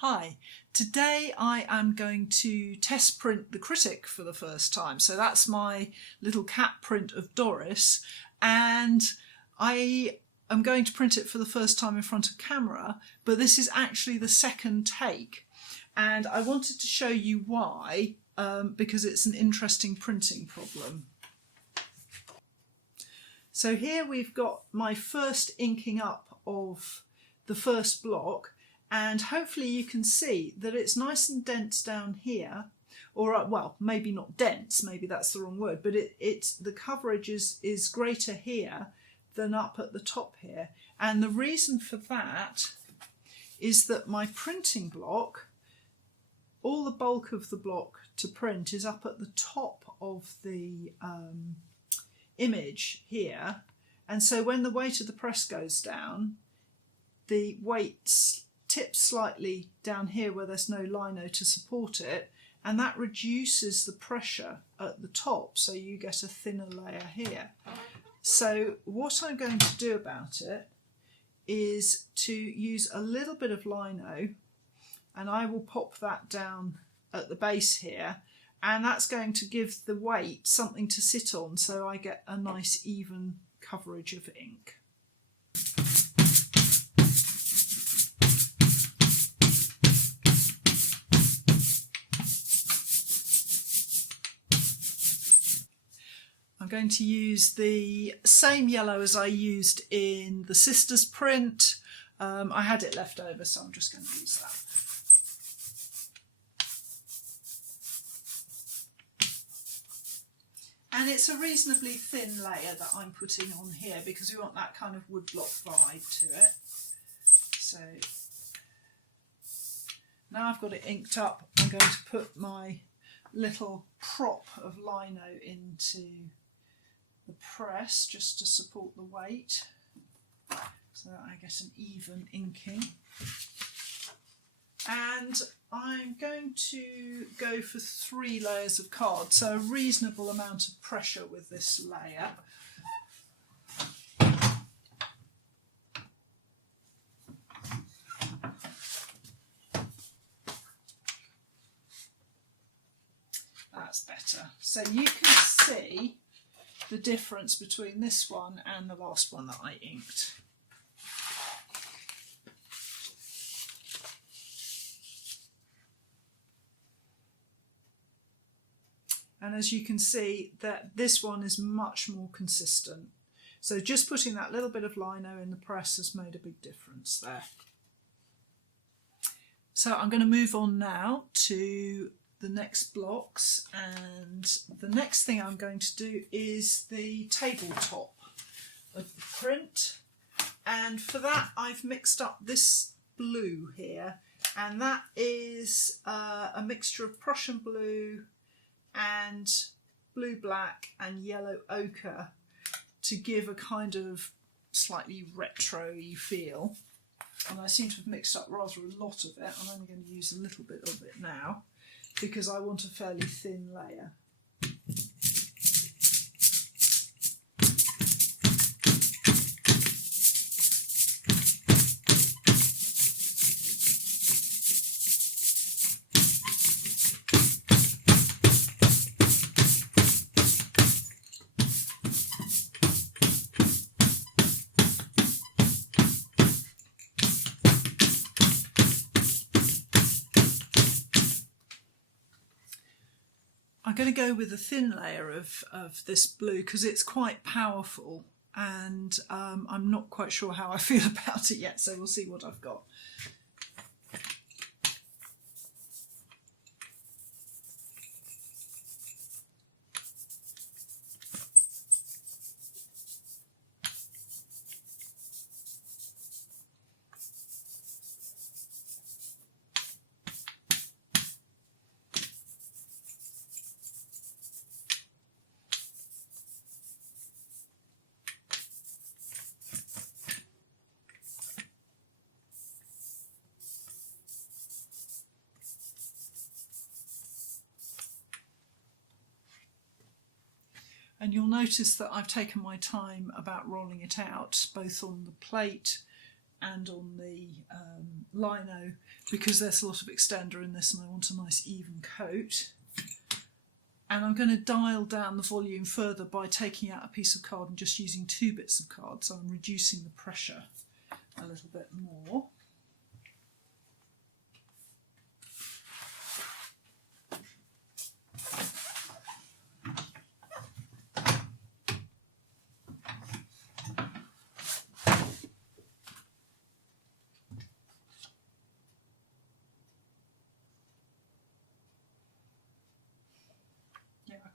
Hi, today I am going to test print The Critic for the first time. So that's my little cat print of Doris, and I am going to print it for the first time in front of camera, but this is actually the second take. And I wanted to show you why, because it's an interesting printing problem. So here we've got my first inking up of the first block, and hopefully you can see that it's nice and dense down here, or well, maybe not dense, maybe that's the wrong word, but the coverage is greater here than up at the top here. And the reason for that is that my printing block, all the bulk of the block to print is up at the top of the image here, and so when the weight of the press goes down, the weight tips slightly down here where there's no lino to support it, and that reduces the pressure at the top, so you get a thinner layer here. So what I'm going to do about it is to use a little bit of lino, and I will pop that down at the base here, and that's going to give the weight something to sit on, so I get a nice even coverage of ink. I'm going to use the same yellow as I used in the Sisters print. I had it left over, so I'm just going to use that. And it's a reasonably thin layer that I'm putting on here because we want that kind of woodblock vibe to it. So now I've got it inked up, I'm going to put my little prop of lino into the press just to support the weight, so that I get an even inking. And I'm going to go for 3 layers of card, so a reasonable amount of pressure with this layer. That's better. So you can see the difference between this one and the last one that I inked. And as you can see, that this one is much more consistent. So just putting that little bit of lino in the press has made a big difference there. So I'm going to move on now to the next blocks, and the next thing I'm going to do is the tabletop of the print, and for that I've mixed up this blue here, and that is a mixture of Prussian blue and blue black and yellow ochre to give a kind of slightly retro-y feel. And I seem to have mixed up rather a lot of it. I'm only going to use a little bit of it now because I want a fairly thin layer. I'm going to go with a thin layer of this blue because it's quite powerful, and I'm not quite sure how I feel about it yet, so we'll see what I've got. And you'll notice that I've taken my time about rolling it out, both on the plate and on the lino, because there's a lot of extender in this and I want a nice even coat. And I'm going to dial down the volume further by taking out a piece of card and just using 2 bits of card, so I'm reducing the pressure a little bit more.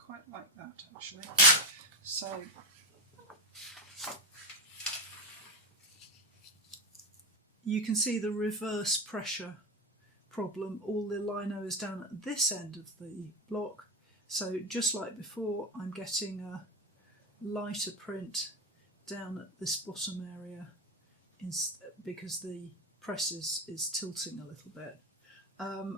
Quite like that actually. So you can see the reverse pressure problem. All the lino is down at this end of the block, so just like before I'm getting a lighter print down at this bottom area because the press is tilting a little bit.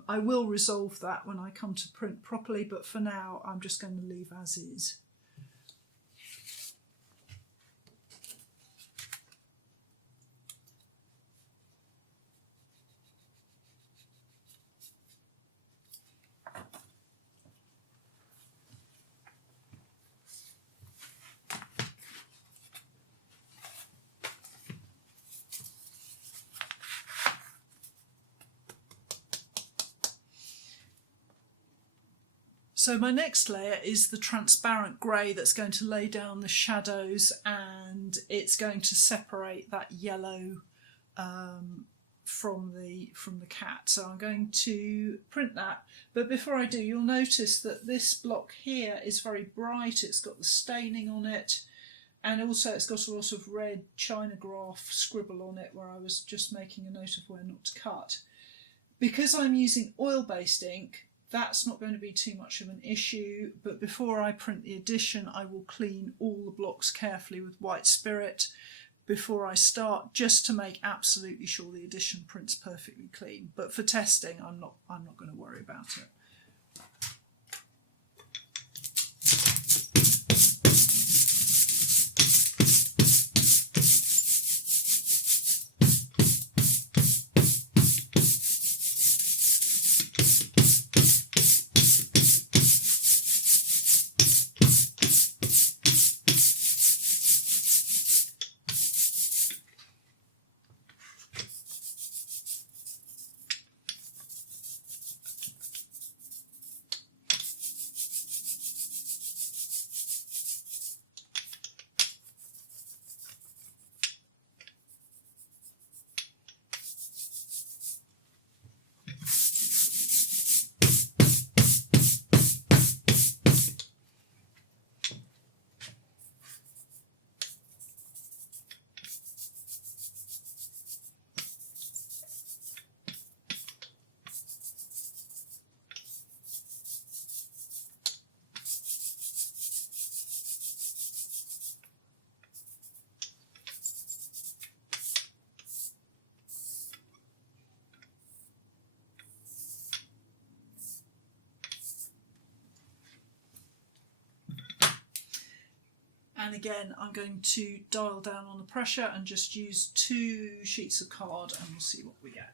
I will resolve that when I come to print properly, but for now I'm just going to leave as is. So my next layer is the transparent grey that's going to lay down the shadows, and it's going to separate that yellow from the cat. So I'm going to print that, but before I do, you'll notice that this block here is very bright. It's got the staining on it, and also it's got a lot of red chinagraph scribble on it where I was just making a note of where not to cut. Because I'm using oil-based ink, that's not going to be too much of an issue, but before I print the edition I will clean all the blocks carefully with white spirit before I start, just to make absolutely sure the edition prints perfectly clean. But for testing I'm not going to worry about it. And again, I'm going to dial down on the pressure and just use 2 sheets of card and we'll see what we get.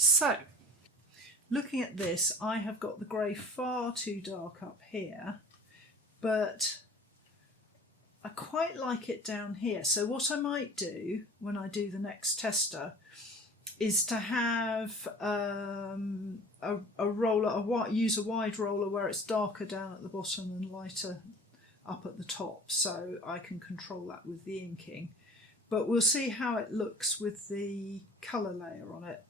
So, looking at this, I have got the grey far too dark up here, but I quite like it down here. So what I might do when I do the next tester is to have a roller, use a wide roller where it's darker down at the bottom and lighter up at the top, so I can control that with the inking. But we'll see how it looks with the colour layer on it.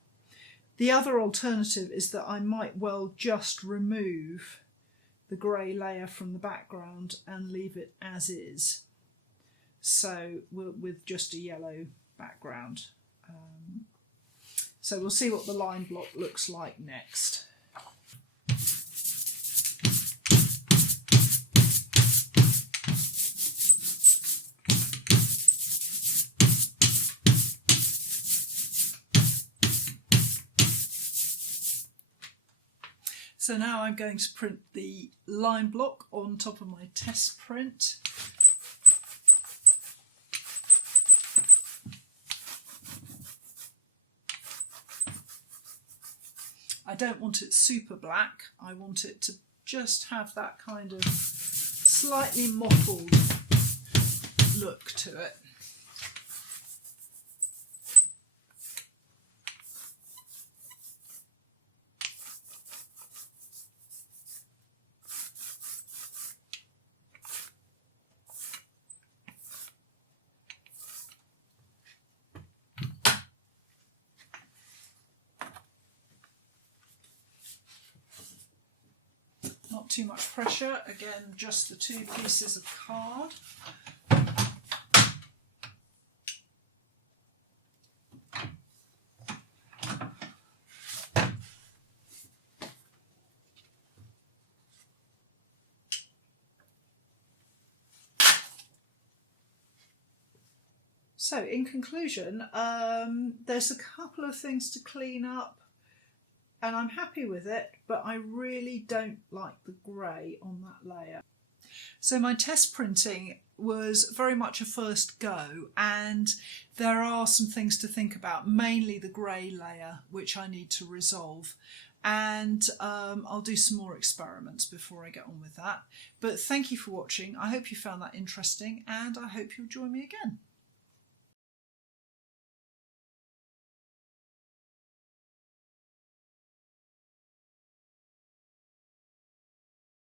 The other alternative is that I might well just remove the grey layer from the background and leave it as is, so with just a yellow background. So we'll see what the line block looks like next. So now I'm going to print the line block on top of my test print. I don't want it super black, I want it to just have that kind of slightly mottled look to it. Not too much pressure, again just the 2 pieces of card. So in conclusion, there's a couple of things to clean up and I'm happy with it, but I really don't like the grey on that layer. So my test printing was very much a first go, and there are some things to think about, mainly the grey layer, which I need to resolve. And I'll do some more experiments before I get on with that. But thank you for watching. I hope you found that interesting, and I hope you'll join me again.